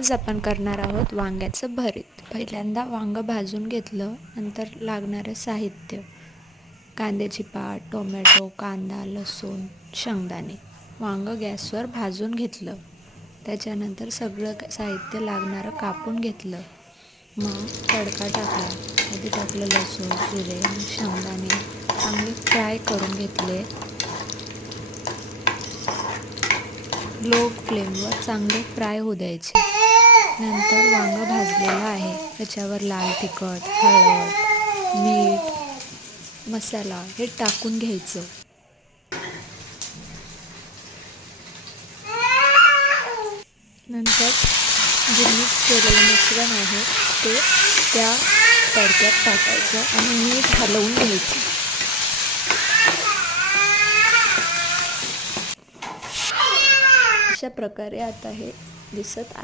आज आपण करणार आहोत वांग्याचं भरीत. पहिल्यांदा वांगं भाजून घेतलं, नंतर लागणारे साहित्य: कांद्याची पात, टोमॅटो, कांदा, लसूण, शेंगदाणे. वांगं गॅसवर भाजून घेतलं, त्याच्यानंतर सगळं साहित्य लागणारं कापून घेतलं. मग तडका टाकला. आधी टाकलं लसूण, जिरे, मग शेंगदाणे चांगले फ्राय करून घेतले. लो फ्लेमवर चांगले फ्राय होऊ द्यायचे. नंतर वांगं भाजलेलं आहे, त्याच्यावर लाल तिखट, हळद, मीठ, मसाला हे टाकून घ्यायचं. नंतर जे मिक्स केलेलं मिश्रण आहे ते त्या तडक्यात टाकायचं आणि मीठ हलवून घ्यायचं. अशा प्रकारे आता हे दिसत आहे.